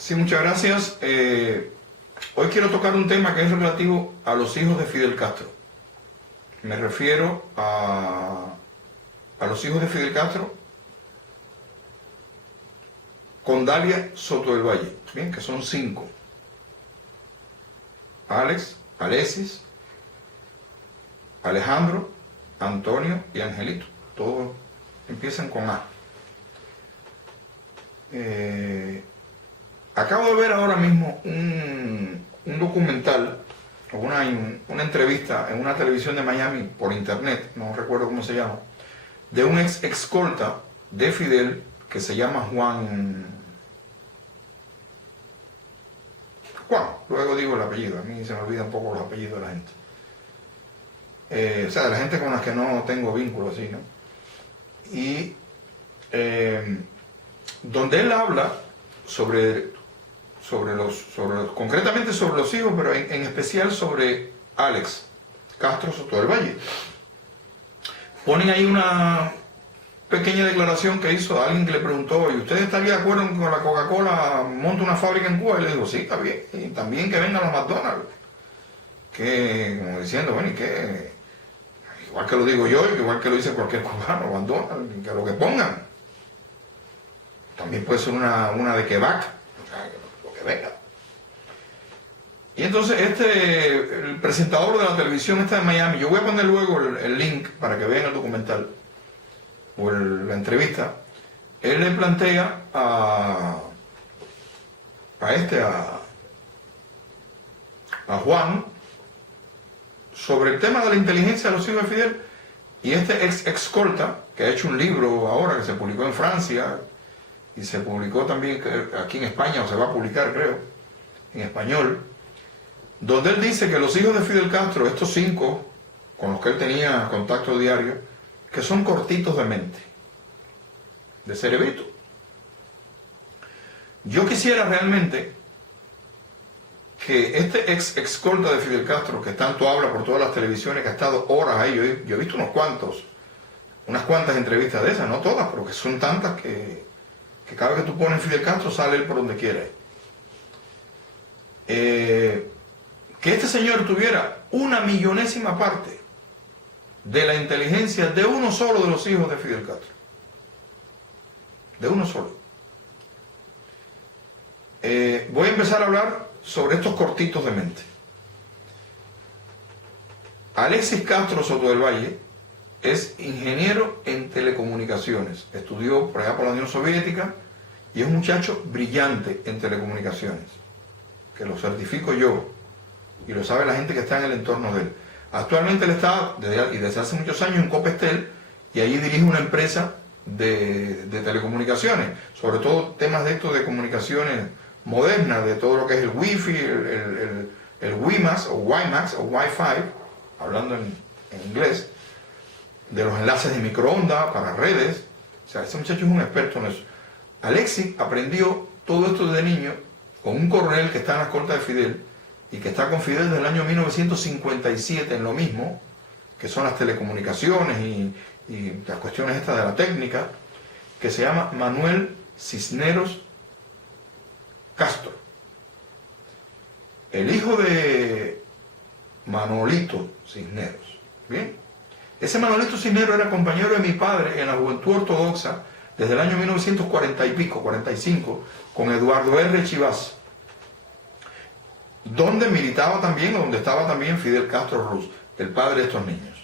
Sí, muchas gracias. Hoy quiero tocar un tema que es relativo a los hijos de Fidel Castro. Me refiero a los hijos de Fidel Castro con Dalia Soto del Valle, bien, que son 5. Alex, Alexis, Alejandro, Antonio y Angelito. Todos empiezan con A. Acabo de ver ahora mismo un documental, o una entrevista en una televisión de Miami por internet, no recuerdo cómo se llama, de un ex escolta de Fidel que se llama Juan, luego digo el apellido, a mí se me olvida un poco los apellidos de la gente. O sea, de la gente con la que no tengo vínculo así, ¿no? Y donde él habla concretamente sobre los hijos, pero en especial sobre Alex Castro Soto del Valle. Ponen ahí una pequeña declaración que hizo alguien que le preguntó: ¿y usted estaría de acuerdo con que la Coca-Cola monte una fábrica en Cuba? Y le digo: sí, está bien, y también que vengan los McDonald's. Que, como diciendo, bueno, y que igual que lo digo yo, igual que lo dice cualquier cubano, McDonald's, que lo que pongan. También puede ser una de Quebec, lo que venga. Y entonces el presentador de la televisión esta de Miami, yo voy a poner luego el link para que vean el documental o la entrevista, él le plantea a Juan sobre el tema de la inteligencia de los hijos de Fidel, y este ex escolta, que ha hecho un libro ahora que se publicó en Francia y se publicó también aquí en España, o se va a publicar, creo, en español, donde él dice que los hijos de Fidel Castro, estos 5 con los que él tenía contacto diario, que son cortitos de mente, de cerebrito. Yo quisiera realmente que este ex escolta de Fidel Castro, que tanto habla por todas las televisiones, que ha estado horas ahí, yo he visto unas cuantas entrevistas de esas, no todas, pero que son tantas que cada vez que tú pones Fidel Castro sale él por donde quiera. Que este señor tuviera 1/millonésima parte de la inteligencia de uno solo de los hijos de Fidel Castro. De uno solo. Voy a empezar a hablar sobre estos cortitos de mente. Alexis Castro Soto del Valle es ingeniero en telecomunicaciones. Estudió por allá por la Unión Soviética y es un muchacho brillante en telecomunicaciones, que lo certifico yo y lo sabe la gente que está en el entorno de él. Actualmente él está, desde hace muchos años, en Copestel, y allí dirige una empresa de telecomunicaciones, sobre todo temas de estos de comunicaciones modernas, de todo lo que es el Wi-Fi, el WiMAX o WiMAX o Wi-Fi, hablando en inglés, de los enlaces de microondas para redes. O sea, ese muchacho es un experto en eso. Alexis aprendió todo esto desde niño con un coronel que está en la escolta de Fidel y que está con Fidel desde el año 1957 en lo mismo, que son las telecomunicaciones y las cuestiones estas de la técnica, que se llama Manuel Cisneros Castro. El hijo de Manolito Cisneros. Bien. Ese Manolito Cisneros era compañero de mi padre en la Juventud Ortodoxa desde el año 1940 y pico, 45, con Eduardo R. Chivas, donde militaba también, o donde estaba también Fidel Castro Ruz, el padre de estos niños.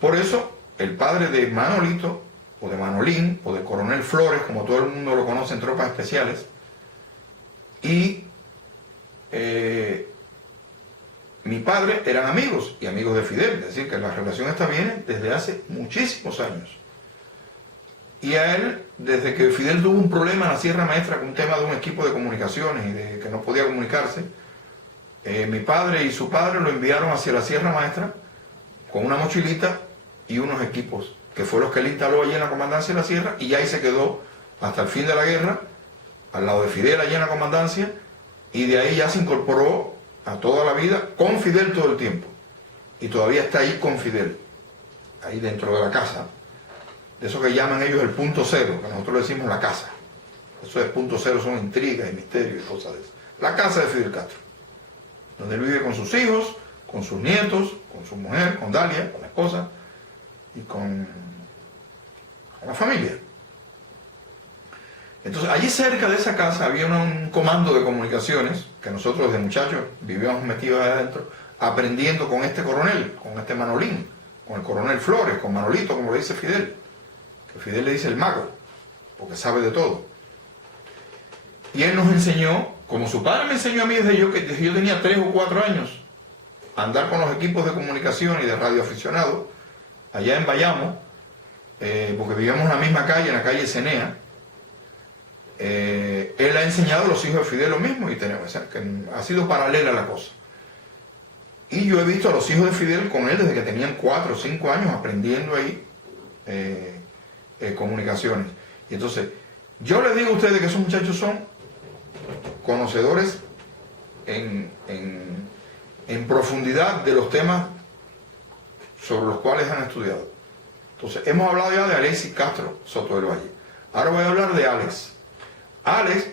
Por eso, el padre de Manolito, o de Manolín, o de Coronel Flores, como todo el mundo lo conoce en tropas especiales, y mi padre eran amigos, y amigos de Fidel, es decir, que la relación esta viene desde hace muchísimos años. Y a él, desde que Fidel tuvo un problema en la Sierra Maestra con un tema de un equipo de comunicaciones y de que no podía comunicarse, mi padre y su padre lo enviaron hacia la Sierra Maestra con una mochilita y unos equipos, que fue los que él instaló allí en la comandancia de la Sierra, y ahí se quedó hasta el fin de la guerra, al lado de Fidel allí en la comandancia, y de ahí ya se incorporó a toda la vida con Fidel todo el tiempo, y todavía está ahí con Fidel, ahí dentro de la casa, de eso que llaman ellos el punto cero, que nosotros le decimos la casa. Eso es punto cero, son intrigas y misterios y cosas de eso. La casa de Fidel Castro, donde él vive con sus hijos, con sus nietos, con su mujer, con Dalia, con la esposa y con la familia. Entonces, allí cerca de esa casa había un comando de comunicaciones que nosotros de muchachos vivíamos metidos adentro, aprendiendo con este coronel, con este Manolín, con el coronel Flores, con Manolito, como le dice Fidel, que Fidel le dice el mago, porque sabe de todo. Y él nos enseñó, como su padre me enseñó a mí desde yo tenía 3 o 4 años, a andar con los equipos de comunicación y de radioaficionados, allá en Bayamo, porque vivíamos en la misma calle, en la calle Cenea. Él ha enseñado a los hijos de Fidel lo mismo y tenemos, o sea, que ha sido paralela la cosa. Y yo he visto a los hijos de Fidel con él desde que tenían 4 o 5 años aprendiendo ahí comunicaciones. Y entonces, yo les digo a ustedes que esos muchachos son conocedores en profundidad de los temas sobre los cuales han estudiado. Entonces, hemos hablado ya de Alexis Castro Soto del Valle. Ahora voy a hablar de Alex. Alex,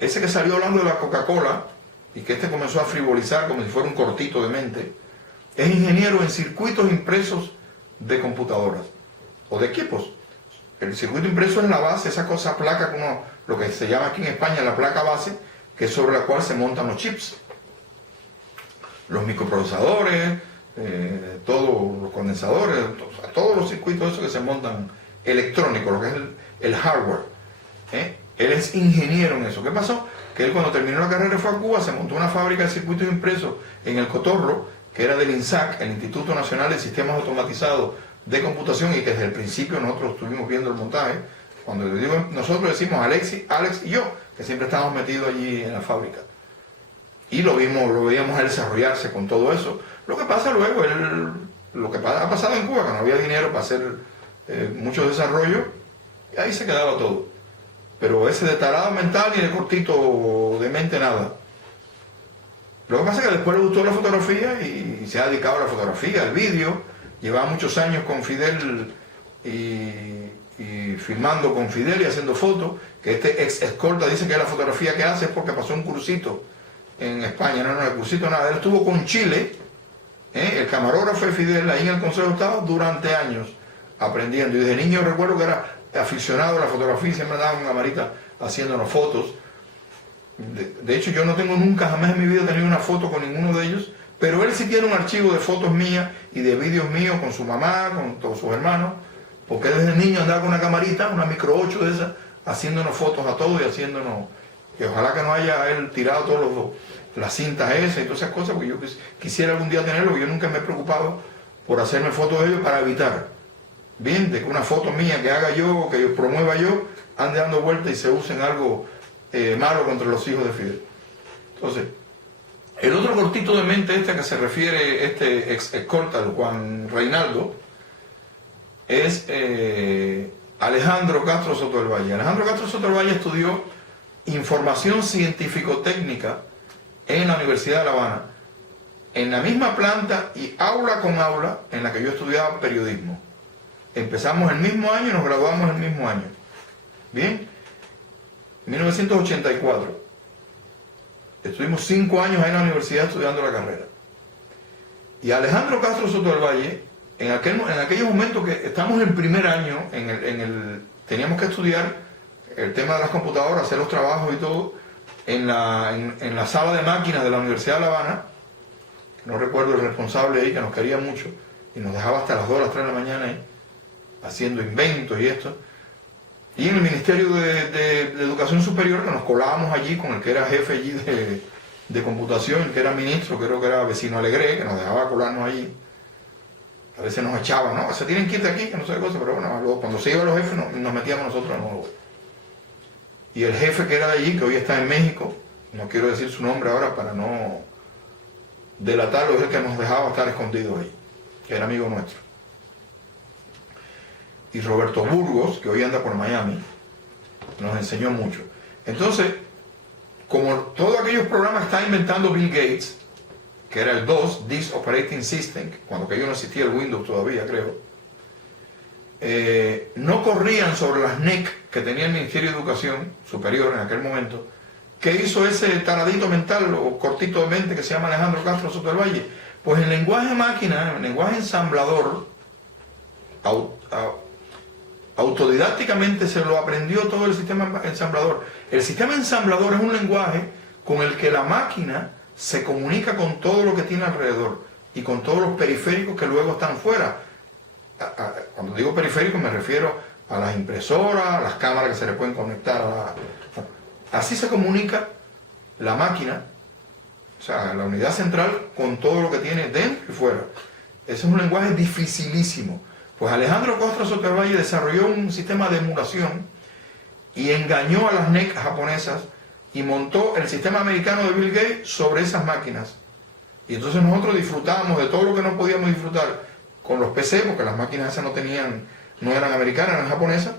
ese que salió hablando de la Coca-Cola y que comenzó a frivolizar como si fuera un cortito de mente, es ingeniero en circuitos impresos de computadoras o de equipos. El circuito impreso es la base, esa cosa placa, como lo que se llama aquí en España la placa base, que es sobre la cual se montan los chips, los microprocesadores, todos los condensadores, todos los circuitos esos que se montan electrónicos, lo que es el hardware. Él es ingeniero en eso. ¿Qué pasó? Que él cuando terminó la carrera fue a Cuba, se montó una fábrica de circuitos impresos en el Cotorro, que era del INSAC, el Instituto Nacional de Sistemas Automatizados de Computación, y que desde el principio nosotros estuvimos viendo el montaje. Cuando le digo, nosotros decimos Alex y yo, que siempre estábamos metidos allí en la fábrica. Y lo veíamos a él desarrollarse con todo eso. Lo que pasa luego, lo que ha pasado en Cuba, que no había dinero para hacer mucho desarrollo, y ahí se quedaba todo. Pero ese de tarado mental y de cortito de mente nada. Lo que pasa es que después le gustó la fotografía y se ha dedicado a la fotografía, al vídeo. Llevaba muchos años con Fidel y filmando con Fidel y haciendo fotos. Que este ex escolta dice que la fotografía que hace es porque pasó un cursito en España. No, el cursito nada. Él estuvo con Chile, el camarógrafo de Fidel, ahí en el Consejo de Estado durante años aprendiendo. Y desde niño recuerdo que era aficionado a la fotografía y siempre andaba con camarita haciéndonos fotos. De hecho, yo no tengo nunca, jamás en mi vida tenido una foto con ninguno de ellos, pero él sí tiene un archivo de fotos mías y de vídeos míos con su mamá, con todos sus hermanos, porque él desde niño andaba con una camarita, una micro 8 de esas, haciéndonos fotos a todos y haciéndonos, que ojalá que no haya él tirado todas las cintas esas y todas esas cosas, porque yo quisiera algún día tenerlo, porque yo nunca me he preocupado por hacerme fotos de ellos para evitar, bien, de que una foto mía que haga yo, que yo promueva yo, ande dando vueltas y se use en algo malo contra los hijos de Fidel. Entonces, el otro cortito de mente que se refiere ex escolta, Juan Reinaldo, es Alejandro Castro Soto del Valle. Alejandro Castro Soto del Valle estudió información científico-técnica en la Universidad de La Habana, en la misma planta y aula con aula en la que yo estudiaba periodismo. Empezamos el mismo año y nos graduamos el mismo año. Bien, 1984. Estuvimos 5 años ahí en la universidad estudiando la carrera. Y Alejandro Castro Soto del Valle, en aquellos momentos que estamos en primer año, teníamos que estudiar el tema de las computadoras, hacer los trabajos y todo, en la sala de máquinas de la Universidad de La Habana. No recuerdo el responsable ahí, que nos quería mucho, y nos dejaba hasta las 2 o las 3 de la mañana ahí, haciendo inventos y esto. Y en el Ministerio de Educación Superior, que nos colábamos allí con el que era jefe allí de computación, que era ministro, creo que era Vecino Alegre, que nos dejaba colarnos allí. A veces nos echaban, no, se tienen que ir de aquí, que no sé qué cosa, pero bueno, luego, cuando se iban los jefes nos metíamos nosotros de nuevo. Y el jefe que era de allí, que hoy está en México, no quiero decir su nombre ahora para no delatarlo, es el que nos dejaba estar escondidos ahí, que era amigo nuestro. Y Roberto Burgos, que hoy anda por Miami, nos enseñó mucho. Entonces, como todos aquellos programas que está inventando Bill Gates, que era el DOS, Disk Operating System, cuando que yo no existía el Windows todavía, creo, no corrían sobre las NEC que tenía el Ministerio de Educación Superior en aquel momento, que hizo ese taradito mental o cortito de mente que se llama Alejandro Castro Soto del Valle. Pues en lenguaje máquina, en lenguaje ensamblador, autodidácticamente se lo aprendió todo el sistema ensamblador. El sistema ensamblador es un lenguaje con el que la máquina se comunica con todo lo que tiene alrededor y con todos los periféricos que luego están fuera. Cuando digo periféricos me refiero a las impresoras, a las cámaras que se le pueden conectar a la... Así se comunica la máquina, o sea, la unidad central, con todo lo que tiene dentro y fuera. Ese es un lenguaje dificilísimo. Pues Alejandro Castro Soto del Valle desarrolló un sistema de emulación y engañó a las NEC japonesas y montó el sistema americano de Bill Gates sobre esas máquinas. Y entonces nosotros disfrutábamos de todo lo que no podíamos disfrutar con los PC, porque las máquinas esas no eran americanas, eran japonesas.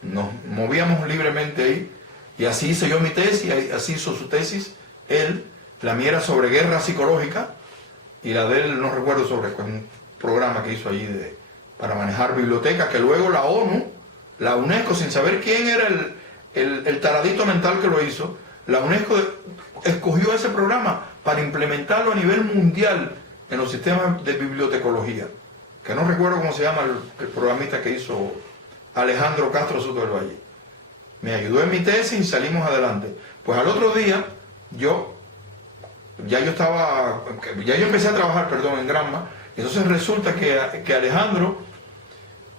Nos movíamos libremente ahí, y así hice yo mi tesis, y así hizo su tesis él. La mía era sobre guerra psicológica, y la de él no recuerdo sobre un programa que hizo allí para manejar bibliotecas, que luego la ONU, la UNESCO, sin saber quién era el taradito mental que lo hizo, la UNESCO escogió ese programa para implementarlo a nivel mundial en los sistemas de bibliotecología, que no recuerdo cómo se llama el programista que hizo Alejandro Castro Soto del Valle. Me ayudó en mi tesis y salimos adelante. Pues al otro día, yo empecé a trabajar, en Granma. Entonces resulta que Alejandro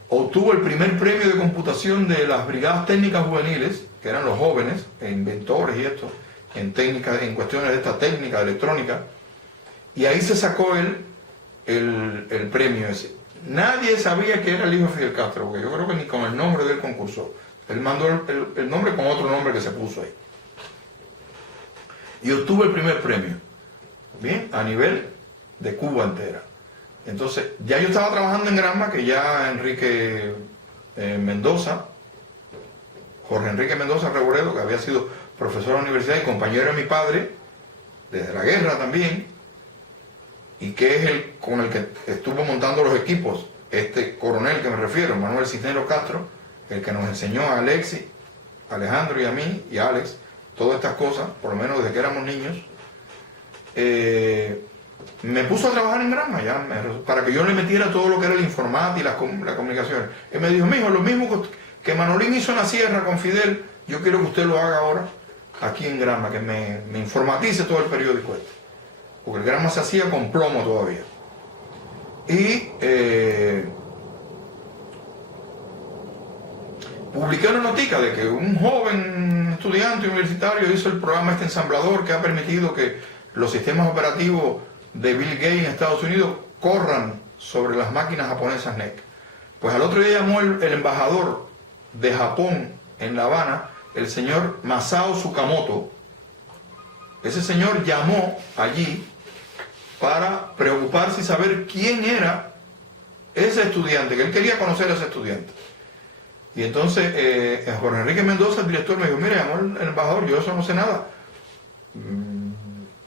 obtuvo el primer premio de computación de las brigadas técnicas juveniles, que eran los jóvenes, inventores y esto, en cuestiones de esta técnica, de electrónica, y ahí se sacó él el premio ese. Nadie sabía que era el hijo de Fidel Castro, porque yo creo que ni con el nombre del concurso. Él mandó el nombre con otro nombre que se puso ahí. Y obtuvo el primer premio, bien, a nivel de Cuba entera. Entonces, ya yo estaba trabajando en Granma, que ya Enrique Mendoza, Jorge Enrique Mendoza Reboredo, que había sido profesor de la universidad y compañero de mi padre, desde la guerra también, y que es el con el que estuvo montando los equipos, este coronel que me refiero, Manuel Cisneros Castro, el que nos enseñó a Alexis, Alejandro y a mí, y a Alex, todas estas cosas, por lo menos desde que éramos niños, me puso a trabajar en Granma, para que yo le metiera todo lo que era la informática y la comunicación. Él me dijo, mijo, lo mismo que Manolín hizo en la sierra con Fidel, yo quiero que usted lo haga ahora aquí en Granma, que me informatice todo el periódico este. Porque el Granma se hacía con plomo todavía. Y publiqué una notica de que un joven estudiante universitario hizo el programa este ensamblador que ha permitido que los sistemas operativos de Bill Gates en Estados Unidos corran sobre las máquinas japonesas NEC. Pues al otro día llamó el embajador de Japón en La Habana, el señor Masao Tsukamoto. Ese señor llamó allí para preocuparse y saber quién era ese estudiante, que él quería conocer a ese estudiante. Y entonces Jorge Enrique Mendoza, el director, me dijo, mire, llamó el embajador, yo eso no sé nada.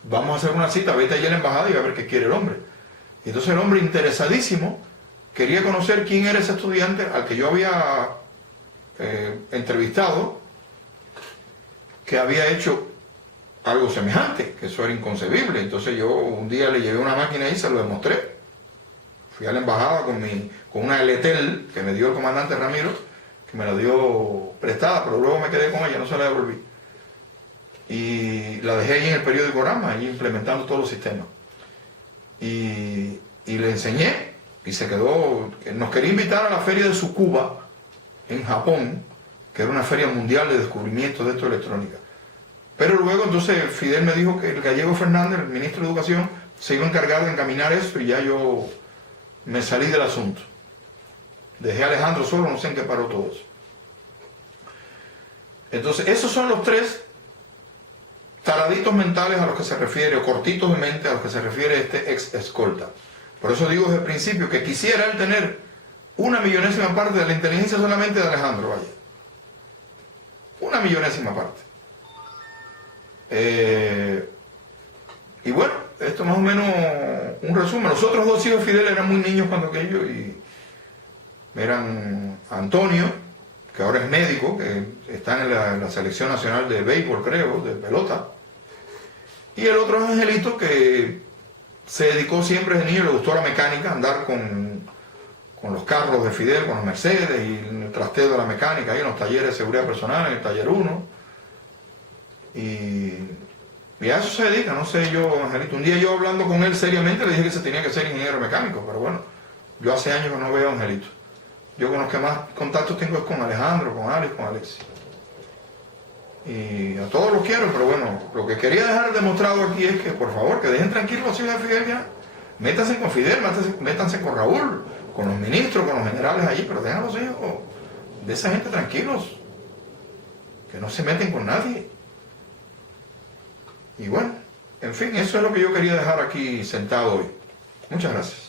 Vamos a hacer una cita, vete allí a la embajada y a ver qué quiere el hombre. Y entonces el hombre, interesadísimo, quería conocer quién era ese estudiante al que yo había entrevistado, que había hecho algo semejante, que eso era inconcebible. Entonces yo un día le llevé una máquina y se lo demostré. Fui a la embajada con una Eletel que me dio el comandante Ramiro, que me la dio prestada, pero luego me quedé con ella, no se la devolví. Y la dejé ahí en el periódico Granma, ahí implementando todos los sistemas. Y le enseñé, y se quedó, nos quería invitar a la feria de Tsukuba, en Japón, que era una feria mundial de descubrimiento de esto de electrónica. Pero luego entonces Fidel me dijo que el gallego Fernández, el ministro de Educación, se iba a encargar de encaminar eso y ya yo me salí del asunto. Dejé a Alejandro solo, no sé en qué paró todo eso. Entonces, esos son los tres taraditos mentales a los que se refiere, o cortitos de mente a los que se refiere este ex escolta. Por eso digo desde el principio que quisiera él tener 1/millonésima parte de la inteligencia solamente de Alejandro, vaya. 1/millonésima parte. Y bueno, esto más o menos un resumen. Los otros dos hijos de Fidel eran muy niños cuando aquello, y eran Antonio, que ahora es médico, que está en la selección nacional de béisbol, creo, de pelota. Y el otro es Angelito, que se dedicó siempre de niño, le gustó la mecánica, andar con los carros de Fidel, con los Mercedes y el trasteo de la mecánica, ahí en los talleres de seguridad personal, en el taller 1. Y a eso se dedica, no sé yo, Angelito. Un día yo hablando con él seriamente le dije que se tenía que ser ingeniero mecánico, pero bueno, yo hace años que no veo a Angelito. Yo con los que más contactos tengo es con Alejandro, con Alex, con Alexis. Y a todos los quiero, pero bueno, lo que quería dejar demostrado aquí es que, por favor, que dejen tranquilos los hijos de Fidel ya. Métanse con Fidel, métanse con Raúl, con los ministros, con los generales allí, pero dejen a los hijos de esa gente tranquilos, que no se meten con nadie. Y bueno, en fin, eso es lo que yo quería dejar aquí sentado hoy. Muchas gracias.